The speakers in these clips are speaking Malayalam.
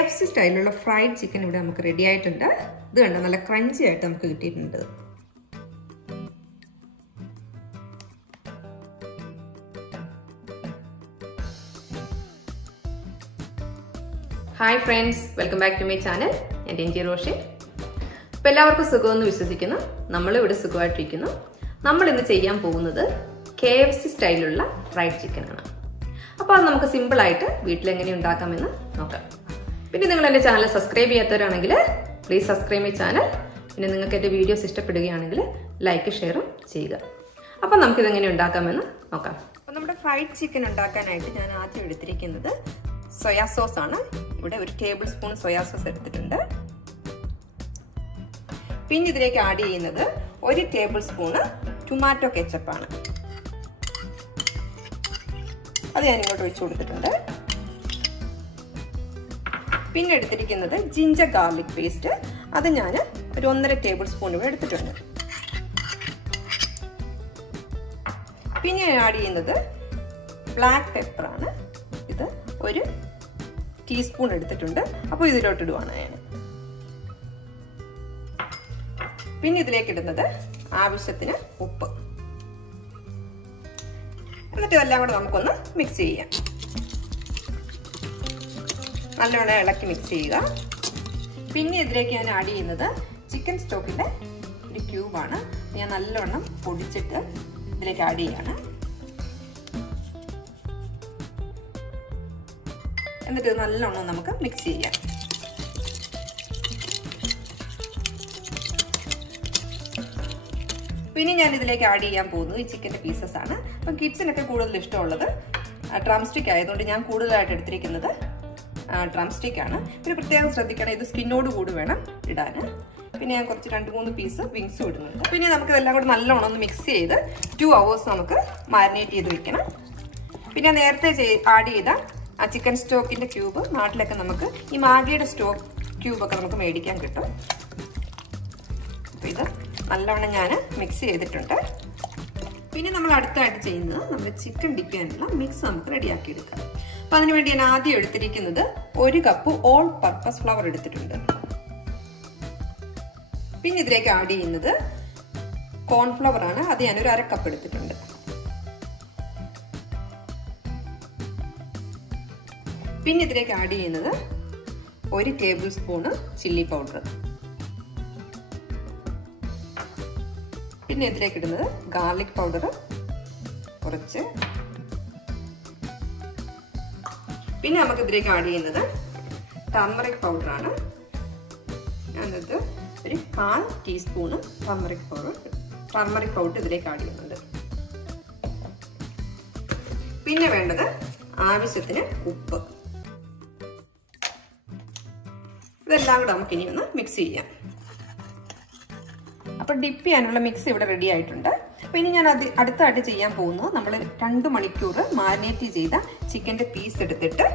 KFC സ്റ്റൈലിലുള്ള ഫ്രൈഡ് ചിക്കൻ ഇവിടെ നമുക്ക് റെഡി ആയിട്ടുണ്ട്. ഇത് കണ്ടോ, നല്ല ക്രഞ്ചി ആയിട്ട് നമുക്ക് കിട്ടിയിട്ടുണ്ട്. Hi friends, welcome back to my channel. എൻ്റെ എൻജി റോഷൻ. അപ്പോൾ എല്ലാവർക്കും സുഖമെന്ന് വിശ്വസിക്കുന്നു. നമ്മളിവിടെ സുഖമായിട്ടിരിക്കുന്നു. നമ്മൾ ഇന്ന് ചെയ്യാൻ പോകുന്നത് KFC സ്റ്റൈലിലുള്ള ഫ്രൈഡ് ചിക്കനാണ്. അപ്പോൾ അത് നമുക്ക് സിമ്പിളായിട്ട് വീട്ടിലെങ്ങനെ ഉണ്ടാക്കാമെന്ന് നോക്കാം. പിന്നെ നിങ്ങൾ എൻ്റെ ചാനൽ സബ്സ്ക്രൈബ് ചെയ്യാത്തവരാണെങ്കിൽ പ്ലീസ് സബ്സ്ക്രൈബ് മൈ ചാനൽ. പിന്നെ നിങ്ങൾക്ക് എൻ്റെ വീഡിയോസ് ഇഷ്ടപ്പെടുകയാണെങ്കിൽ ലൈക്ക് ഷെയറും ചെയ്യുക. അപ്പോൾ നമുക്കിതെങ്ങനെ ഉണ്ടാക്കാമെന്ന് നോക്കാം. അപ്പോൾ നമ്മുടെ ഫ്രൈഡ് ചിക്കൻ ഉണ്ടാക്കാനായിട്ട് ഞാൻ ആദ്യം എടുത്തിരിക്കുന്നത് സോയാ സോസ് ആണ്. ഇവിടെ 1 ടേബിൾ സ്പൂൺ സോയാ സോസ് എടുത്തിട്ടുണ്ട്. പിന്നെ ഇതിലേക്ക് ആഡ് ചെയ്യുന്നത് 1 ടേബിൾ സ്പൂണ് ടൊമാറ്റോ കെച്ചപ്പാണ്. അത് ഞാൻ ഇങ്ങോട്ട് ഒഴിച്ചു കൊടുത്തിട്ടുണ്ട്. പിന്നെ എടുത്തിരിക്കുന്നത് ജിഞ്ചർ ഗാർലിക് പേസ്റ്റ്. അത് ഞാൻ ഒരു 1.5 ടേബിൾ സ്പൂൺ ഇവിടെ എടുത്തിട്ടുണ്ട്. പിന്നെ ഞാൻ ആഡ് ചെയ്യുന്നത് ബ്ലാക്ക് പെപ്പറാണ്. ഇത് 1 ടീസ്പൂൺ എടുത്തിട്ടുണ്ട്. അപ്പോൾ ഇതിലോട്ട് ഇടുവാണ് ഞാൻ. പിന്നെ ഇതിലേക്ക് ഇടുന്നത് ആവശ്യത്തിന് ഉപ്പ്. എന്നിട്ട് ഇതെല്ലാം കൂടെ നമുക്കൊന്ന് മിക്സ് ചെയ്യാം. നല്ലോണം ഇളക്കി മിക്സ് ചെയ്യുക. പിന്നെ ഇതിലേക്ക് ഞാൻ ആഡ് ചെയ്യുന്നത് ചിക്കൻ സ്റ്റോക്കിൻ്റെ ഒരു ക്യൂബാണ്. ഞാൻ നല്ലോണം പൊടിച്ചിട്ട് ഇതിലേക്ക് ആഡ് ചെയ്യാണ്. എന്നിട്ട് നല്ലോണം നമുക്ക് മിക്സ് ചെയ്യാം. പിന്നെ ഞാൻ ഇതിലേക്ക് ആഡ് ചെയ്യാൻ പോകുന്നത് ഈ ചിക്കൻ്റെ പീസസ് ആണ്. അപ്പം കിഡ്സിനൊക്കെ കൂടുതൽ ഇഷ്ടമുള്ളത് ഡ്രം സ്റ്റിക്ക് ആയതുകൊണ്ട് ഞാൻ കൂടുതലായിട്ട് എടുത്തിരിക്കുന്നത് ഡ്രം സ്റ്റിക്ക് ആണ്. പിന്നെ പ്രത്യേകം ശ്രദ്ധിക്കണം, ഇത് സ്കിന്നോട് കൂടി വേണം ഇടാൻ. പിന്നെ ഞാൻ കുറച്ച് 2-3 പീസ് വിങ്സും ഇടുന്നുണ്ട്. പിന്നെ നമുക്കിതെല്ലാം കൂടെ നല്ലോണം ഒന്ന് മിക്സ് ചെയ്ത് 2 hours നമുക്ക് മാരിനേറ്റ് ചെയ്ത് വെക്കണം. പിന്നെ നേരത്തെ ആഡ് ചെയ്ത ആ ചിക്കൻ സ്റ്റോക്കിൻ്റെ ക്യൂബ് നാട്ടിലൊക്കെ നമുക്ക് ഈ മാഗിയുടെ സ്റ്റോക്ക് ക്യൂബൊക്കെ നമുക്ക് മേടിക്കാൻ കിട്ടും. അപ്പോൾ ഇത് നല്ലവണ്ണം ഞാൻ മിക്സ് ചെയ്തിട്ടുണ്ട്. പിന്നെ നമ്മൾ അടുത്തായിട്ട് ചെയ്യുന്നത് നമ്മുടെ ചിക്കൻ ഡിപ്പ് ചെയ്യാനുള്ള മിക്സ് നമുക്ക് റെഡിയാക്കി എടുക്കാം. അപ്പം അതിനുവേണ്ടി ഞാൻ ആദ്യം എടുത്തിരിക്കുന്നത് 1 കപ്പ് ഓൾ പർപ്പസ് ഫ്ലവർ എടുത്തിട്ടുണ്ട്. പിന്നെ ഇതിലേക്ക് ആഡ് ചെയ്യുന്നത് കോൺഫ്ലവർ ആണ്. അത് ഞാനൊരു 1/2 കപ്പ് എടുത്തിട്ടുണ്ട്. പിന്നെ ഇതിലേക്ക് ആഡ് ചെയ്യുന്നത് 1 ടേബിൾ സ്പൂണ് ചില്ലി പൗഡർ. പിന്നെ ഇതിലേക്ക് ഇടുന്നത് ഗാർലിക് പൗഡർ കുറച്ച്. പിന്നെ നമുക്ക് ഇതിലേക്ക് ആഡ് ചെയ്യുന്നത് ടർമറിക് പൗഡറാണ്. ഞാനത് ഒരു 1/4 ടീസ്പൂണ് ടർമറിക് പൗഡർ ഇതിലേക്ക് ആഡ് ചെയ്യുന്നുണ്ട്. പിന്നെ വേണ്ടത് ആവശ്യത്തിന് ഉപ്പ്. ഇതെല്ലാം കൂടെ നമുക്ക് ഇനി ഒന്ന് മിക്സ് ചെയ്യാം. അപ്പോൾ ഡിപ്പ് ചെയ്യാനുള്ള മിക്സ് ഇവിടെ റെഡി ആയിട്ടുണ്ട്. അപ്പോൾ ഇനി ഞാൻ അടുത്തായിട്ട് ചെയ്യാൻ പോകുന്നത് നമ്മൾ 2 മണിക്കൂർ മാരിനേറ്റ് ചെയ്ത ചിക്കൻ്റെ പീസ് എടുത്തിട്ട്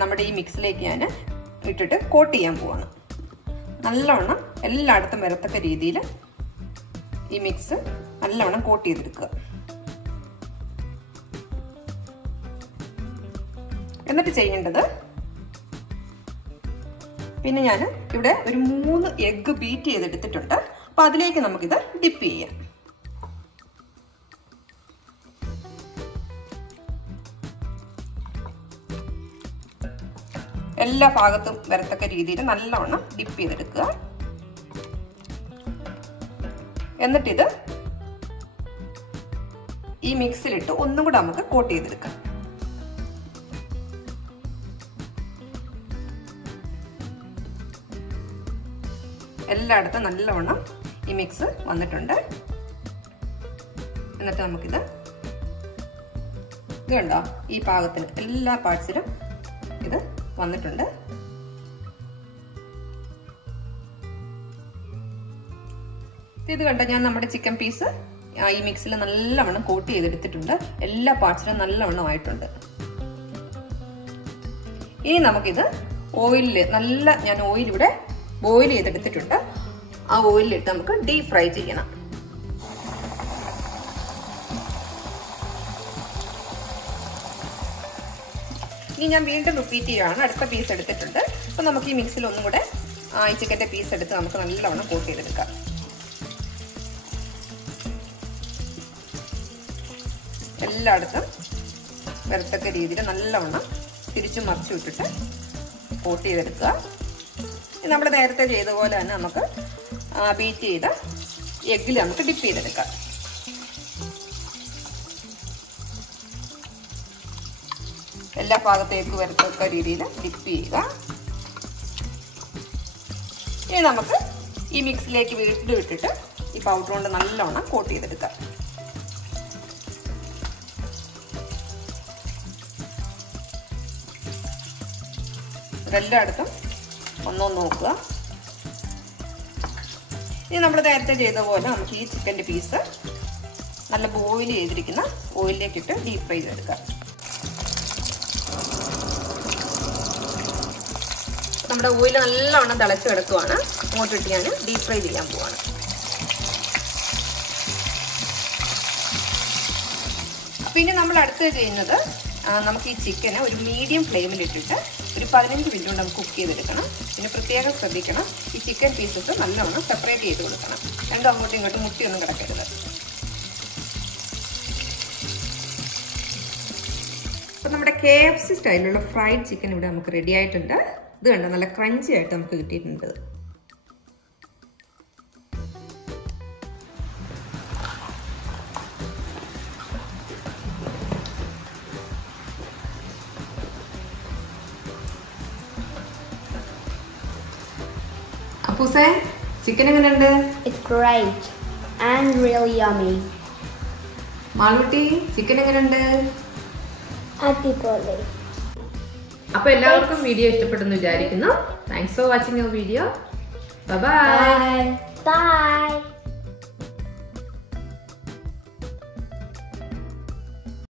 നമ്മുടെ ഈ മിക്സിലേക്ക് ഞാൻ ഇട്ടിട്ട് കോട്ട് ചെയ്യാൻ പോവാണ്. നല്ലവണ്ണം എല്ലായിടത്തും വരത്തക്ക രീതിയിൽ ഈ മിക്സ് നല്ലവണ്ണം കോട്ട് ചെയ്തെടുക്കുക. എന്നിട്ട് ചെയ്യേണ്ടത്, പിന്നെ ഞാൻ ഇവിടെ ഒരു 3 എഗ്ഗ് ബീറ്റ് ചെയ്തെടുത്തിട്ടുണ്ട്. അപ്പോൾ അതിലേക്ക് നമുക്കിത് ഡിപ്പ് ചെയ്യാം. എല്ലാ ഭാഗത്തും വരത്തക്ക രീതിയിൽ നല്ലവണ്ണം ഡിപ്പ് ചെയ്തെടുക്കുക. എന്നിട്ടിത് ഈ മിക്സിലിട്ട് ഒന്നും കൂടെ നമുക്ക് കോട്ട് ചെയ്തെടുക്കാം. എല്ലായിടത്തും നല്ലവണ്ണം ഈ മിക്സ് വന്നിട്ടുണ്ട്. എന്നിട്ട് നമുക്കിത് കണ്ടോ, ഈ പാകത്തിന് എല്ലാ പാർട്സിലും ഇത് വന്നിട്ടുണ്ട്. ഇത് കണ്ടോ, ഞാൻ നമ്മുടെ ചിക്കൻ പീസ് ഈ മിക്സിൽ നല്ലവണ്ണം കോട്ട് ചെയ്തെടുത്തിട്ടുണ്ട്. എല്ലാ പാർട്സിലും നല്ലവണ്ണം ആയിട്ടുണ്ട്. ഇനി നമുക്കിത് ഓയിലിൽ ഞാൻ ഓയിൽ ഇവിടെ ബോയിൽ ചെയ്തെടുത്തിട്ടുണ്ട്. ആ ഓയിലിട്ട് നമുക്ക് ഡീപ് ഫ്രൈ ചെയ്യണം. ഇനി ഞാൻ വീണ്ടും റിപ്പീറ്റ് ചെയ്യുകയാണ്. അടുത്ത പീസ് എടുത്തിട്ടുണ്ട്. അപ്പോൾ നമുക്ക് ഈ മിക്സിൽ ഒന്നും കൂടെ ഈ ചിക്കൻ്റെ പീസ് എടുത്ത് നമുക്ക് നല്ലവണ്ണം കോട്ട് ചെയ്തെടുക്കാം. എല്ലായിടത്തും വരത്തക്ക രീതിയിൽ നല്ലവണ്ണം തിരിച്ചു മറിച്ചു വിട്ടിട്ട് കോട്ട് ചെയ്തെടുക്കുക. നമ്മൾ നേരത്തെ ചെയ്ത പോലെ തന്നെ നമുക്ക് ബീറ്റ് ചെയ്ത എഗ്ഗിൽ നമുക്ക് ഡിപ്പ് ചെയ്തെടുക്കാം. എല്ലാ ഭാഗത്തേക്ക് വരത്തക്ക രീതിയിൽ ഡിപ്പ് ചെയ്യുക. ഇനി നമുക്ക് ഈ മിക്സിലേക്ക് വീട്ടിൽ വിട്ടിട്ട് ഈ പൗഡർ കൊണ്ട് നല്ലോണം കോട്ട് ചെയ്തെടുക്കാം. എല്ലായിടത്തും ഒന്നൊന്ന് നോക്കുക. ഇനി നമ്മൾ നേരത്തെ ചെയ്ത പോലെ നമുക്ക് ഈ ചിക്കൻ്റെ പീസ് നല്ല ബോയിൽ ചെയ്തിരിക്കുന്ന ഓയിലിലേക്കിട്ട് ഡീപ്പ് ഫ്രൈ ചെയ്തെടുക്കാം. നമ്മുടെ ഓയിൽ നല്ലവണ്ണം തിളച്ച് കിടക്കുവാണ്. അങ്ങോട്ടിട്ട് ഞാൻ ഡീപ്പ് ഫ്രൈ ചെയ്യാൻ പോവാണ്. പിന്നെ നമ്മൾ അടുത്ത് ചെയ്യുന്നത് നമുക്ക് ഈ ചിക്കന് ഒരു മീഡിയം ഫ്ലെയിമിൽ ഇട്ടിട്ട് ഒരു 15 മിനിറ്റ് കൊണ്ട് നമുക്ക് കുക്ക് ചെയ്തെടുക്കണം. പിന്നെ പ്രത്യേകം ശ്രദ്ധിക്കണം, ഈ ചിക്കൻ പീസസ് നല്ലവണ്ണം സെപ്പറേറ്റ് ചെയ്ത് കൊടുക്കണം. രണ്ടും അങ്ങോട്ടും ഇങ്ങോട്ടും മുട്ടിയൊന്നും കിടക്കരുത്. അപ്പം നമ്മുടെ KFC സ്റ്റൈലിലുള്ള ഫ്രൈഡ് ചിക്കൻ ഇവിടെ നമുക്ക് റെഡി ആയിട്ടുണ്ട്. ഇത് കണ്ടോ, നല്ല ക്രഞ്ചി ആയിട്ട് നമുക്ക് കിട്ടിയിട്ടുണ്ട്. അപ്പൂസേ, ചിക്കൻ എങ്ങനെയുണ്ട്? It's great and really yummy. Malutty, chicken എങ്ങനെയുണ്ട്? അടിപൊളി. അപ്പൊ എല്ലാവർക്കും വീഡിയോ ഇഷ്ടപ്പെട്ടെന്ന് വിചാരിക്കുന്നു. Thanks for watching your video. Bye bye. Bye.